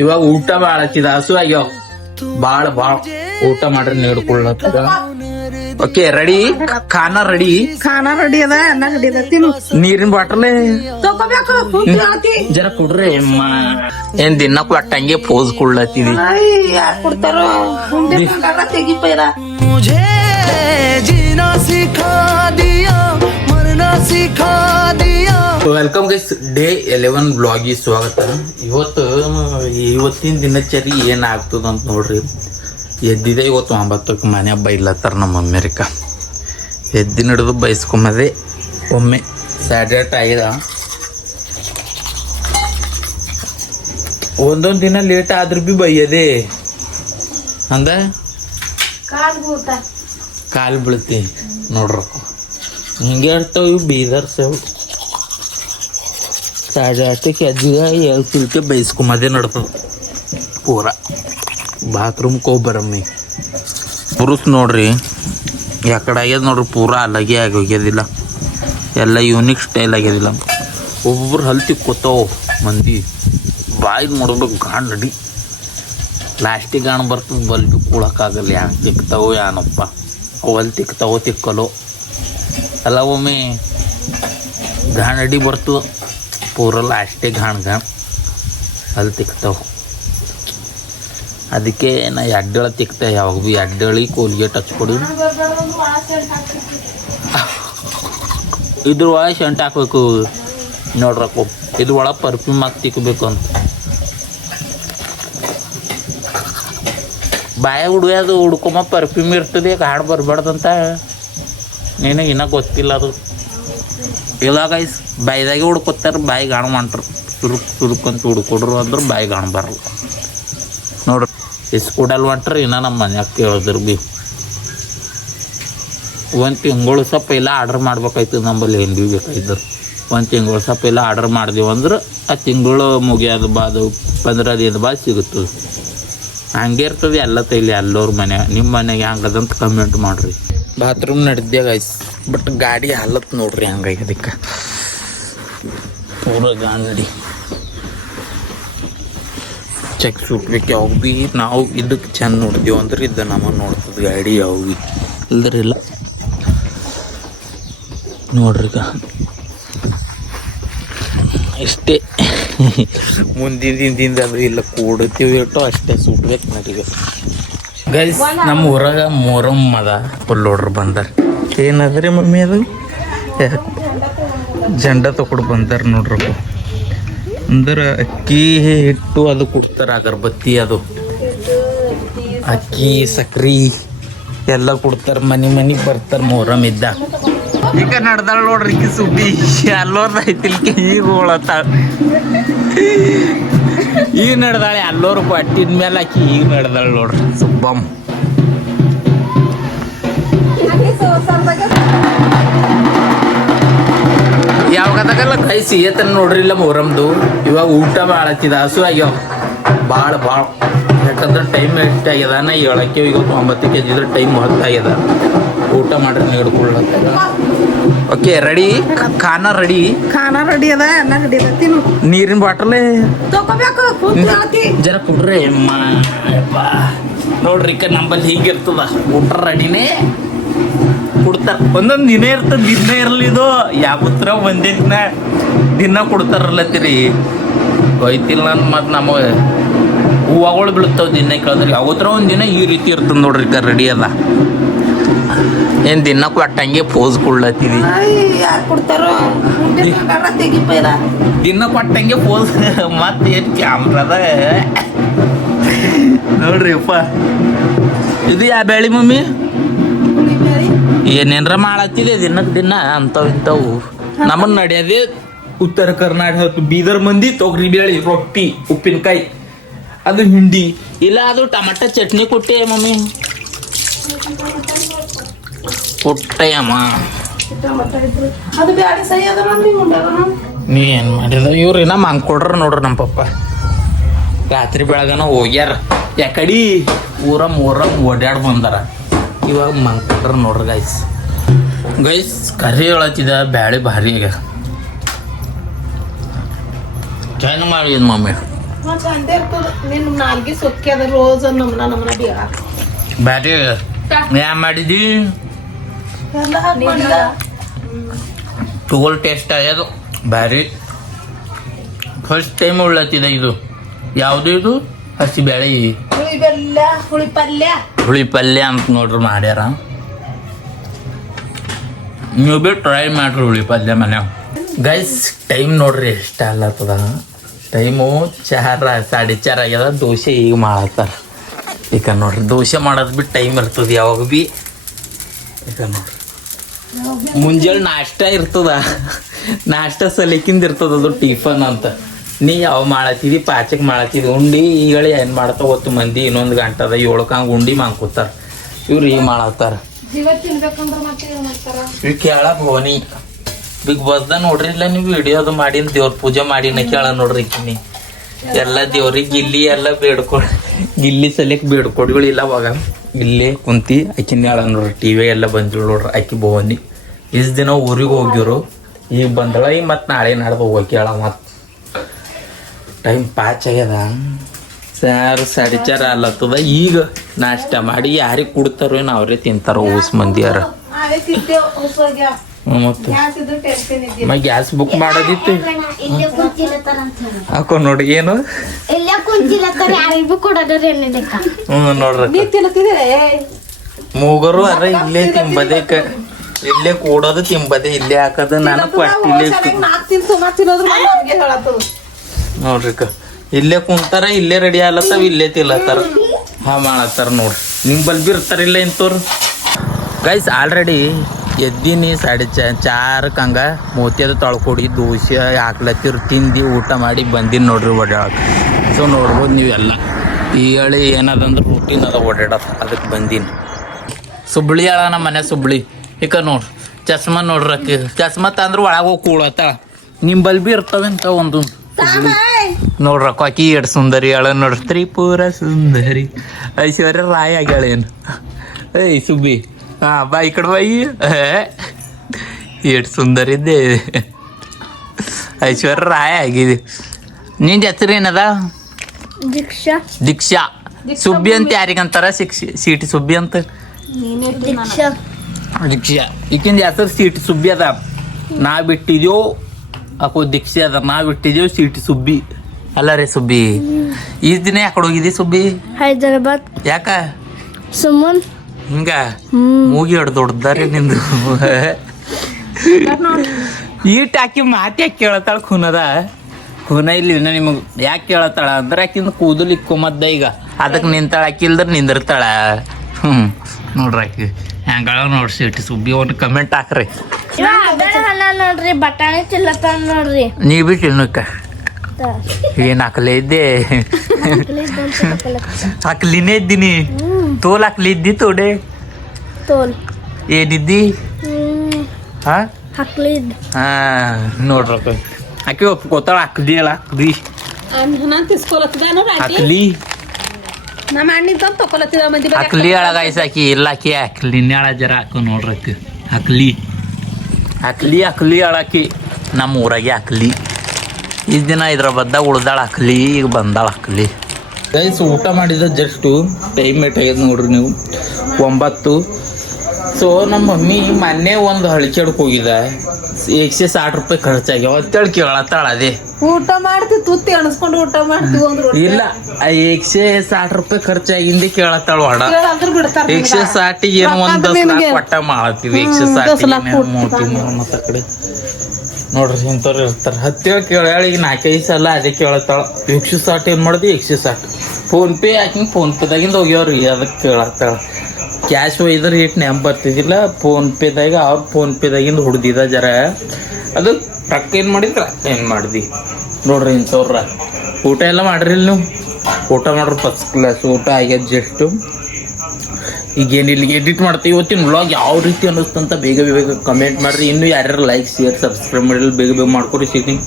ಇವಾಗ ಊಟ ಬಾಳ ಹಚ್ಚಿದ ಹಸು ಆಗ್ಯಾವ ಬಾಳ ಊಟ ಮಾಡ್ರಿ ನೀಡ್ಕೊಳ್ಳ. ಓಕೆ ರೆಡಿ ಖಾನಾ ರೆಡಿ ಅದ ಅನ್ನ ರೆಡಿ ಅದ ತಿನ್ನು. ನೀರಿನ ಬಾಟಲ್ ತಗೋಬೇಕು ಜರ ಕೊಡ್ರಿ ಏನ್ ದಿನಕ್ಕೂ ಅಟ್ಟಂಗೆ ಪೋಸ್ ಕೊಡ್ಲತ್ತಿದಿ. ಯಾರು ಕೊಡ್ತಾರೋ ತೆಗಿ ಪೈರ. ವೆಲ್ಕಮ್ ಗೈಸ್, ಡೇ 11 ಬ್ಲಾಗಿ ಸ್ವಾಗತ. ಇವತ್ತಿನ ದಿನಚರಿ ಏನಾಗ್ತದ ಅಂತ ನೋಡ್ರಿ. ಎದ್ದಿದೆ ಇವತ್ತು 9ಕ್ಕೆ ಮನೆ ಬೈಲತ್ತಾರ ನಮ್ಮ ಅಮೇರಿಕ. ಎದ್ದಿನ ಹಿಡಿದು ಬೈಸ್ಕೊಂಬದೆ ಒಮ್ಮೆ ಸ್ಯಾಟರ್ಡೇ ಆಗಿದೆ. ಒಂದೊಂದು ದಿನ ಲೇಟ್ ಆದ್ರೂ ಬಿ ಬೈಯದೆ ಅಂದ ಕಾಲು ಬೀಳ್ತಿ ನೋಡ್ರ. ಹಿಂಗೆ ಇರ್ತಾವ ಇವು ಬೀದರ್ ಸೇವ್. ಸ್ಯಾಟರ್ಡೇಕ್ಕೆ ಎದ್ದಿದ ಎಲ್ತಿಲ್ಕೆ ಬೈಸ್ಕೊಂಬದೆ ನಡ್ತದ ಪೂರ. ಬಾತ್ರೂಮ್ಗೆ ಹೋಗಿ ಬರಮ್ಮಿ ಪುರುಸ್ ನೋಡ್ರಿ ಯಾಕಡೆ ಆಗ್ಯದ ನೋಡ್ರಿ. ಪೂರ ಅಲ್ಲಗೆ ಆಗೋಗ್ಯದಿಲ್ಲ, ಎಲ್ಲ ಯೂನಿಕ್ ಸ್ಟೈಲ್ ಆಗ್ಯದಿಲ್ಲ. ಒಬ್ಬೊಬ್ರು ಹಲ್ ತಿಕ್ಕೋತಾವ ಮಂದಿ. ಬಾಯ್ದು ನೋಡ್ಬೇಕು ಗಾಣ ನಡಿ. ಲಾಸ್ಟಿಗೆ ಗಾಣ ಬರ್ತದೆ, ಬಲ್ಬಿ ಕೂಳಕ್ಕಾಗಲ್ಲ. ಯಾಕೆ ತಿಕ್ತಾವೋ ಯಾನಪ್ಪ ಅವು ಅಲ್ಲಿ ತಿಕ್ತಾವೋ ತಿಕ್ಕಲೋ ಅಲ್ಲ. ಒಮ್ಮೆ ಗಾಣ ಅಡಿ ಬರ್ತದೆ ಪೂರ ಲಾಸ್ಟಿಗೆ ಗಾಣ ಅಲ್ಲಿ ತಿಕ್ತಾವ. ಅದಕ್ಕೆ ನಾ ಎಡ್ಡಳ ತಿಕ್ತೆ ಯಾವಾಗ ಭೀ. ಎಡ್ಡಳಿ ಕೋಲ್ಗೇಟ್ ಹಚ್ಕೊಡಿ. ಇದ್ರ ಒಳಗೆ ಶಂಟ್ ಹಾಕ್ಬೇಕು ನೋಡ್ರಕ್ಕು. ಇದ್ರ ಒಳಗೆ ಪರ್ಫ್ಯೂಮ್ ಹಾಕಿ ತಿಕ್ಕಬೇಕು ಅಂತ. ಬಾಯ ಹುಡುಗದು ಹುಡ್ಕೊಂಬ ಪರ್ಫ್ಯೂಮ್ ಇರ್ತದೆ, ಹಾಡು ಬರಬಾರ್ದಂತ. ನಿನಗೆ ಇನ್ನೂ ಗೊತ್ತಿಲ್ಲ ಅದು. ಇಲ್ಲ ಗೈಸ್, ಬಾಯ್ದಾಗೆ ಹುಡ್ಕೊತಾರೆ, ಬಾಯಿಗೆ ಹಾಳು ಮಾಡ್ತಾರೆ. ಸುರುಕಂತ ಹುಡ್ಕೊಡ್ರು ಅಂದ್ರೆ ಬಾಯಿಗೆ ಹಾಳು ಬರಲ್ಲ ನೋಡ್ರಿ. ಇಸ್ಕೊಡಲ್ ಹೊಂಟ್ರಿ ಇನ್ನೂ ನಮ್ಮ ಮನ್ಯಾಗ ಕೇಳಿದ್ರು ಭೀ. ಒಂದು ತಿಂಗಳು ಸಹ ಪೈಲ ಆರ್ಡ್ರ್ ಮಾಡ್ಬೇಕಾಯ್ತದ ನಂಬಲ್ಲಿ. ಏನು ಭೀ ಬೇಕಾಯ್ತದೆ ಒಂದು ತಿಂಗಳು ಸಹ ಪೈಲ ಆರ್ಡ್ರ್ ಮಾಡಿದೆವು ಅಂದ್ರೆ ಆ ತಿಂಗಳು ಮುಗಿಯೋದು ಬಾದು 15 ದಿನದ ಬಾದ್ ಸಿಗುತ್ತದೆ. ಹಂಗೆ ಇರ್ತದೆ ಎಲ್ಲ ತೈಲಿ ಎಲ್ಲವ್ರ ಮನ್ಯಾಗ. ನಿಮ್ಮ ಮನೆಗೆ ಹಂಗದಂತ ಕಮೆಂಟ್ ಮಾಡಿರಿ. ಬಾತ್ರೂಮ್ ನಡೆದ್ದೆ ಗೈಸ್, ಬಟ್ ಗಾಡಿ ಹಾಲತ್ ನೋಡ್ರಿ ಹಂಗಾಗಿ. ಅದಕ್ಕೆ ಪೂರ ಗಾಡಿ ಚೆಕ್ ಸುಟ್ಬೇಕು. ಯಾವಾಗ ಭೀ ನಾವು ಇದಕ್ಕೆ ಚೆಂದ ನೋಡ್ದೇವು ಅಂದ್ರೆ ಇದು ನಮ್ಮ ನೋಡ್ತದೆ ಗಾಡಿ. ಯಾವಾಗ ಭೀ ಇಲ್ದ್ರಿಲ್ಲ ನೋಡ್ರಿ. ಇಷ್ಟೇ ಮುಂದಿನ ದಿನದಿಂದ ಅದು ಇಲ್ಲ ಕೂಡ್ತೀವಿ ಇಟ್ಟು ಅಷ್ಟೇ ಸುಟ್ಬೇಕು ನಡಿಗೆ ಗೈಸ್. ನಮ್ಮ ಊರಾಗ ಮೊಹರಂ ಅದ ಫುಲ್ ನೋಡ್ರಿ ಬಂದಾರ. ಏನದ್ರಿ ಮಮ್ಮಿ ಅದು ಜಂಡ ತಗೊಂಡು ಬಂದಾರ ನೋಡ್ರಿ. ಅಂದ್ರೆ ಅಕ್ಕಿ ಹಿಟ್ಟು ಅದು ಕೊಡ್ತಾರೆ, ಅಗರಬತ್ತಿ ಅದು ಅಕ್ಕಿ ಸಕ್ರಿ ಎಲ್ಲ ಕೊಡ್ತಾರೆ. ಮನೆ ಬರ್ತಾರೆ ಮೊಹರಂ ಇದ್ದ. ಈಗ ನಡ್ದಾಳ ನೋಡ್ರಿ ಈಕಿ ಸುಬ್ಬಿ. ಅಲ್ಲೋರ್ದ ಐತಿಲ್ಕೆ ಈಗ ಹೋಳತ್ತಾಳ. ಈಗ ನಡ್ದಾಳೆ ಅಲ್ಲೋರು ಪಟ್ಟಿದ ಮೇಲೆ ಆಕಿ ಈಗ ನಡ್ದಾಳ ನೋಡ್ರಿ ಸುಬ್ಬಮ್ಮ. ಯಾವಾಗದಾಗಲ್ಲ ಕೈಸಿ ಏತನ ನೋಡ್ರಿ ಇಲ್ಲ ಮೊಹರಂದು. ಇವಾಗ ಊಟ ಭಾಳ ಹಚ್ಚಿದ ಹಸು ಆಗ್ಯಾವ ಭಾಳ. ಯಾಕಂದ್ರೆ ಟೈಮ್ ಎಷ್ಟು ಆಗ್ಯದ. ನಾ 7ಕ್ಕೆ ಈಗ 9ಕ್ಕೆ ಎದ್ದಿದ್ರೆ ಟೈಮ್ 10 ಆಗ್ಯದ. ಊಟ ಮಾಡ್ರಿ ನೀಡ್ಕೊಳ್ಳ. ಓಕೆ ರೆಡಿ ಖಾನಾ ರೆಡಿ ಅದ ಅನ್ನ ರೆಡಿ ಅದ ತಿನ್ನು. ನೀರಿನ ಬಾಟಲ್ ತಗೋಬೇಕು ಜರ ಕೊಡ್ರಿ ನೋಡ್ರಿ. ನಂಬಲ್ಲಿ ಹೀಗಿರ್ತದ ಊಟ ರೆಡಿನೇ ಕೊಡ್ತಾರ. ಒಂದೊಂದು ದಿನ ಇರ್ತದ, ದಿನ ಇರಲಿ. ಇದು ಯಾವತ್ರ ಒಂದೇ ದಿನ ಕೊಡ್ತಾರಲ್ಲತ್ತೀರಿ ಹೋಯ್ತಿಲ್ಲ ಅಂತ. ಮತ್ತು ನಮಗೆ ಹೂವುಗಳು ಬೀಳ್ತಾವ ದಿನ ಕೇಳಿದ್ರಿ. ಯಾವತ್ರ ಒಂದು ದಿನ ಈ ರೀತಿ ಇರ್ತದೆ ನೋಡ್ರಿ. ರೆಡಿ ಅದ. ಏನು ದಿನಕ್ಕೂ ಅಟ್ಟಂಗೆ ಪೋಸ್ ಕೊಡ್ಲತ್ತಿದಿ. ಯಾರು ಕೊಡ್ತಾರೋ ತೆಗಿ ಪೈರ. ದಿನ ಕೊಟ್ಟಂಗೆ ಪೋಸ್. ಮತ್ತೇನು ಕ್ಯಾಮ್ರದ ನೋಡ್ರಿ ಅಪ್ಪ. ಇದು ಯಾ ಬೇಳಿ ಮಮ್ಮಿ ಏನೇನ್ರ ಮಾಡತ್ತಿದೆ ದಿನಕ್ಕೆ ದಿನ ಇಂಥವು. ನಮ್ಮನ್ನ ನಡೆಯೋದೇ ಉತ್ತರ ಕರ್ನಾಟಕ ಬೀದರ್ ಮಂದಿ ತೊಗರಿ ಬೇಳಿ ರೊಟ್ಟಿ ಉಪ್ಪಿನಕಾಯಿ ಅದು ಹಿಂಡಿ ಇಲ್ಲ ಅದು ಟಮಾಟ ಚಟ್ನಿ ಕೊಟ್ಟೆ ಮಮ್ಮಿ. ಕೊಟ್ಟೆಯಮ್ಮ ನೀ ಏನು ಮಾಡಿದ. ಇವ್ರು ಇನ್ನ ಮಂಗ್ಕೊಡ್ರ ನೋಡ್ರಿ ನಮ್ಮ ಪಪ್ಪ. ರಾತ್ರಿ ಬೆಳಗನ ಹೋಗ್ಯಾರ ಯಾಕಡಿ ಊರ ಮೊಹರಂ ಓಡ್ಯಾಡ್ ಬಂದಾರ. ಇವಾಗ ಮಂಗ್ಕೊಡ್ರ ನೋಡ್ರಿ ಗೈಸ್. ಕರಿ ಹೇಳತ್ತಿದ ಬ್ಯಾಳೆ ಭಾರಿ ಆಗ್ಯಾರ. ಚೈನ್ ಮಾಡಿದ್ ಮಮ್ಮಿ ಮತ್ತೆ ಅಂದೇ ಇರ್ತದ ನಿನ್ ನಾಲ್ಗಿ ಸೊಕ್ಕ್ಯದ ರೋಜ್ ನಮ್ಮನ ಬೇಡ ಬ್ಯಾಟಿ ಯಾ ಮಾಡಿದಿ ಎಲ್ಲ ಹಾಕಿ ಮಾಡಿದ ಟೋಲ್ ಟೇಸ್ಟ್ ಆಗ್ಯದು ಬ್ಯಾರಿ ಫಸ್ಟ್ ಟೈಮ್ ಉಳ್ಳತ್ತಿದ ಇದು ಯಾವುದು ಇದು ಹಸಿ ಬೇಳೆ ಹುಳಿ ಬೆಲ್ಲ ಹುಳಿ ಪಲ್ಯ ಹುಳಿ ಪಲ್ಯ ಅಂತ ನೋಡ್ರಿ ಮಾಡ್ಯಾರ ನೀವು ಭೀ ಟ್ರೈ ಮಾಡ್ರಿ ಹುಳಿ ಪಲ್ಯ ಮನ್ಯಾಗ ಗೈಸ್ ಟೈಮ್ ನೋಡ್ರಿ ಎಷ್ಟು ಆಗ್ಲತ್ತದ ಟೈಮು 4:30 ಆಗ್ಯದ ದೋಸೆ ಈಗ ಮಾಡತ್ತಾರ ಈಗ ನೋಡ್ರಿ ದೋಸೆ ಮಾಡೋದು ಭೀ ಟೈಮ್ ಇರ್ತದ ಯಾವಾಗ ಭೀ ಈಗ ನೋಡ್ರಿ ಮುಂಜಾನೆ ನಾಷ್ಟ ಇರ್ತದ ನಾಷ್ಟ ಸಲಿಕಿಂದ ಇರ್ತದ ಅದು ಟಿಫನ್ ಅಂತ ನೀ ಯಾವ ಮಾಡತ್ತಿದಿ ಪಾಚಕ್ ಮಾಡತ್ತಿದಿ ಉಂಡಿ ಈಗಳೆ ಏನು ಮಾಡ್ತಾವ ಹೊತ್ತು ಮಂದಿ ಇನ್ನೊಂದು ಗಂಟದ 7 ಹಂಗೆ ಉಂಡಿ ಮಾಡ್ಕೋತಾರ ಇವ್ರು ಈಗ ಮಾಡತ್ತಾರ ಇವ್ ಕೇಳ ಭವನಿ ಬಿಗ್ ಬಾಸ್ದ ನೋಡ್ರಿ ಇಲ್ಲ ನೀವು ವಿಡಿಯೋ ಅದು ಮಾಡಿನ ದೇವ್ರ ಪೂಜೆ ಮಾಡಿನ ಕೇಳ ನೋಡ್ರಿ ಕಿನಿ ಎಲ್ಲ ದೇವ್ರಿಗೆ ಗಿಲ್ಲಿ ಎಲ್ಲ ಗಿಲ್ಲಿ ಸಲಿಕ್ ಬೇಡ್ಕೊಡ್ಗಳಿಲ್ಲ ಅವಾಗ ಇಲ್ಲೇ ಕುಂತಿ ಆಕಿನ ಹೇಳ ನೋಡ್ರಿ ಟಿವಿ ಎಲ್ಲ ಬಂದಿಳು ನೋಡ್ರಿ ಆಕಿ ಭವನಿ ಇಷ್ಟು ದಿನ ಊರಿಗೆ ಹೋಗ್ಯರು ಈಗ ಬಂದಳ ಈಗ ಮತ್ತೆ ನಾಳೆ ನಾಡ್ದು ಹೋಗಿ ಹೇಳ ಮತ್ತೆ ಟೈಮ್ 5 ಆಗ್ಯದ 4:30 ಅಲ್ಲತ್ತದ ಈಗ ನಾಷ್ಟ ಮಾಡಿ ಯಾರಿಗೆ ಕೊಡ್ತಾರೋ ಏನೋ ಅವರೇ ತಿಂತಾರೋ ಓಸ್ ಮಂದಿಯಾರ ಮತ್ತೆ ಗ್ಯಾಸ್ ಬುಕ್ ಮಾಡೋದಿತ್ತು ಹಾಕೋ ನೋಡಿ ಏನು ನೋಡ್ರಿ ಮೂಗರು ಅರ ಇಲ್ಲೇ ತಿಂಬದೇಕ ಇಲ್ಲೇ ಕೂಡೋದು ತಿಂಬದೆ ಇಲ್ಲೇ ಹಾಕೋದು ನಾನು ನೋಡ್ರಿ ಇಲ್ಲೇ ಕುಂತಾರ ಇಲ್ಲೇ ರೆಡಿ ಆಗ್ಲತ್ತಾವ ಇಲ್ಲೇ ತಿಲ್ಲತ್ತಾರ ಹಾ ಮಾಡತ್ತಾರ ನೋಡ್ರಿ ನಿಮ್ ಬಲ್ಬಿ ಇರ್ತಾರಿಲ್ಲ ಇಂತವ್ರು ಗೈಸ್ ಆಲ್ರೆಡಿ ಎದ್ದೀನಿ 4:30 ಹಂಗ ಮೋತಿಯದ ತೊಳ್ಕೊಡಿ ದೋಸೆ ಹಾಕ್ಲತ್ತಿರು ತಿಂದು ಊಟ ಮಾಡಿ ಬಂದಿನಿ ನೋಡ್ರಿ ಓಡಾಡಕ್ಕೆ ಸೊ ನೋಡ್ಬೋದು ನೀವೆಲ್ಲ ಈ ಹೇಳಿ ಏನದಂದ್ರೆ ರೂಟೀನ್ ಅದ ಓಡಾಡೋದು ಅದಕ್ಕೆ ಬಂದೀನಿ ಸುಬ್ಳಿ ಅಳ ನಮ್ಮ ಮನೆ ಸುಬ್ಳಿ ಈಗ ನೋಡ್ರಿ ಚಸ್ಮಾ ನೋಡ್ರಿ ಅಕ್ಕಿ ಚಸ್ಮಾ ತಂದ್ರೆ ಒಳಗೆ ಹೋಗಿ ಕೂಳತ್ತ ನಿಮ್ಮ ಬಲ್ಬಿ ಇರ್ತದಂತ ಒಂದು ನೋಡ್ರಕ್ಕ ಆಕಿ ಎರಡು ಸುಂದರಿ ಅಳ ನೋಡ್ರಿ ತ್ರಿಪುರ ಸುಂದರಿ ಐಶ್ವರ್ಯ ರಾಯ್ ಆಗ್ಯಾಳೇನು ಏಯ್ ಸುಬ್ಬಿ ಹಾ ಬಾ ಈ ಕಡೆ ಬಾಯಿ ಎಷ್ಟು ಸುಂದರ ಇದ್ದೆ ಐಶ್ವರ್ಯ ರಾಯ ಆಗಿದೆ ನಿಂದ ಹೆಸರು ಏನದ ದೀಕ್ಷಾ ಸುಬ್ಬಿ ಅಂತ ಯಾರಿಗಂತಾರ ಸೀಟಿ ಸುಬ್ಬಿ ಅಂತ ದೀಕ್ಷಾ ಈಕಿಂದ ಹೆಸರು ಸೀಟಿ ಸುಬ್ಬಿ ಅದ ನಾ ಬಿಟ್ಟಿದ್ಯೋ ಅಕೋ ದೀಕ್ಷೆ ಅದ ನಾ ಬಿಟ್ಟಿದ್ಯೋ ಸೀಟಿ ಸುಬ್ಬಿ ಅಲ್ಲ ರೇ ಸುಬ್ಬಿ ಈ ದಿನ ಯಾಕಡೆ ಹೋಗಿದ್ದಿ ಸುಬ್ಬಿ ಹೈದರಾಬಾದ್ ಯಾಕ ಸುಮ್ಮನ್ ಹಿಂಗ ಮೂಗಿ ಹಿಡ್ದು ದೊಡ್ಡದಾರೆ ನಿಂದು ಈಟ್ ಹಾಕಿ ಮಾತು ಯಾಕೆ ಕೇಳತ್ತಾಳ ಖೂನದ ಖೂನ ಇಲ್ಲಿ ನಿಮಗೆ ಯಾಕೆ ಕೇಳತ್ತಾಳ ಅಂದ್ರೆ ಆಕಿಂದ ಕೂದಲು ಇಕ್ಕೊಂಬದ್ದ ಈಗ ಅದಕ್ಕೆ ನಿಂತಾಳ ಹಾಕಿಲ್ದ್ರ ನಿಂದಿರ್ತಾಳ ನೋಡ್ರಿ ಆಕಿ ಹೆಂಗಳ ನೋಡ್ರಿ ಸೀಟಿ ಸುಬ್ಬಿ ಒಂದು ಕಮೆಂಟ್ ಹಾಕ್ರಿ ನೋಡ್ರಿ ಬಟಾಣಿ ತಿಲ್ಲತ್ತಾನ ನೋಡ್ರಿ ನೀ ಬಿಟ್ಟು ಇನ್ನಕ್ಕ ಏನ್ ಹಾಕಲೇ ಇದ್ದೆ ಹಾಕ್ಲಿನೇ ಇದ್ದೀನಿ ತೋಲ್ ಹಾಕ್ಲಿ ಇದ್ದಿ ತೋಡೆ ತೋಲ್ ಏನಿದ್ದಿ ಹಾ ಹಾಕ್ಲಿದ್ ಹಾ ನೋಡ್ರಕ್ಕ ಆಕಿ ಒಪ್ಕೋತಾಳ ಹಾಕ್ಲಿ ಅಲ್ಲ ಹಾಕ್ಲಿ ಹಾಕ್ಲಿ ನಮ್ಮ ಅಣ್ಣಿಂದ ತಕೊಲತ್ತಿದ ಮಂದಿ ಹಾಕ್ಲಿ ಅಳಗಾಯ್ಸಾಕಿ ಇಲ್ಲ ಆಕಿ ಹಾಕ್ಲಿನೇ ಅಳ ಜರ ಹಾಕು ನೋಡ್ರಕ್ಕ ಹಾಕ್ಲಿ ಹಾಕ್ಲಿ ಹಾಕ್ಲಿ ಅಳಾಕಿ ನಮ್ಮ ಊರಾಗೆ ಹಾಕ್ಲಿ ಇಷ್ಟು ದಿನ ಇದ್ರ ಬದ್ದಾಗ ಉಳ್ದಾಳ ಹಾಕ್ಲಿ ಈಗ ಬಂದಾಳ ಹಾಕ್ಲಿ ಗೈಸ್ ಊಟ ಮಾಡಿದ ಜಸ್ಟು ಟೈಮ್ ಏಟ್ ಆಗ್ಯದ ನೋಡ್ರಿ ನೀವು 9. ಸೊ ನಮ್ಮ ಮಮ್ಮಿ ಮೊನ್ನೆ ಒಂದು ಹಳಿಕೆಡ್ಗೆ ಹೋಗಿದ 160 ರೂಪಾಯಿ ಖರ್ಚಾಗ್ಯಾವ ಅಂತೇಳಿ ಕೇಳತ್ತಾಳ ಅದೇ ಊಟ ಮಾಡ್ತಿ ತುತ್ತಿ ಅಣಸ್ಕೊಂಡು ಊಟ ಮಾಡ್ತೀವಿ ಅಂದ್ರು ಇಲ್ಲ 160 ರೂಪಾಯಿ ಖರ್ಚಾಗಿಂದ ಕೇಳತ್ತಾಳ ಒಡ ಅಂದ್ರ ಬಿಡ್ತಾರ 160 ಏನು ಒಂದ್ 10 ಲಕ್ಷ ಕೊಟ್ಟ ಮಾಡತ್ತೀವಿ 160 ಮತ್ತ ಕಡೆ ನೋಡ್ರಿ ಇಂಥವ್ರು ಇರ್ತಾರೆ ಹತ್ತೇಳಿ ಕೇಳಿ ಈಗ 4-5 ಸಲ ಅದೇ ಕೇಳತ್ತಾಳ 160 ಏನು ಮಾಡಿದ್ವಿ 160 ಫೋನ್ಪೇ ಹಾಕಿ ಫೋನ್ಪೇದಾಗಿಂದ ಹೋಗ್ಯಾವ್ರಿ ಅದಕ್ಕೆ ಕೇಳತ್ತಾಳ ಕ್ಯಾಶ್ ಒಯ್ದ್ರೆ ಇಟ್ಟು ನೆಂಬ್ ಬರ್ತಿದ್ದಿಲ್ಲ ಫೋನ್ಪೇದಾಗ ಅವ್ರ ಫೋನ್ಪೇದಾಗಿಂದ ಹುಡ್ದಿದ ಜರ ಅದು ರೊಕ್ಕ ಏನು ಮಾಡಿದ್ರ ಏನು ಮಾಡಿದ್ವಿ ನೋಡ್ರಿ ಇಂಥವ್ರ ಊಟ ಎಲ್ಲ ಮಾಡ್ರಿ ನೀವು ಊಟ ಮಾಡ್ರಿ ಫಸ್ಟ್ ಕ್ಲಾಸ್ ಊಟ ಆಗ್ಯದ ಜಸ್ಟು ಈಗೇನು ಇಲ್ಲಿಗೆ ಎಡಿಟ್ ಮಾಡ್ತೀವಿ ಇವತ್ತಿನ ವ್ಲಾಗ್ ಯಾವ ರೀತಿ ಅನ್ನಿಸ್ತಂತ ಬೇಗ ಬೇಗ ಕಮೆಂಟ್ ಮಾಡಿರಿ ಇನ್ನೂ ಯಾರ್ಯಾರು ಲೈಕ್ ಶೇರ್ ಸಬ್ಸ್ಕ್ರೈಬ್ ಮಾಡಿಲ್ಲ ಬೇಗ ಬೇಗ ಮಾಡ್ಕೊರಿ ಸಿಗ್ತೀನಿ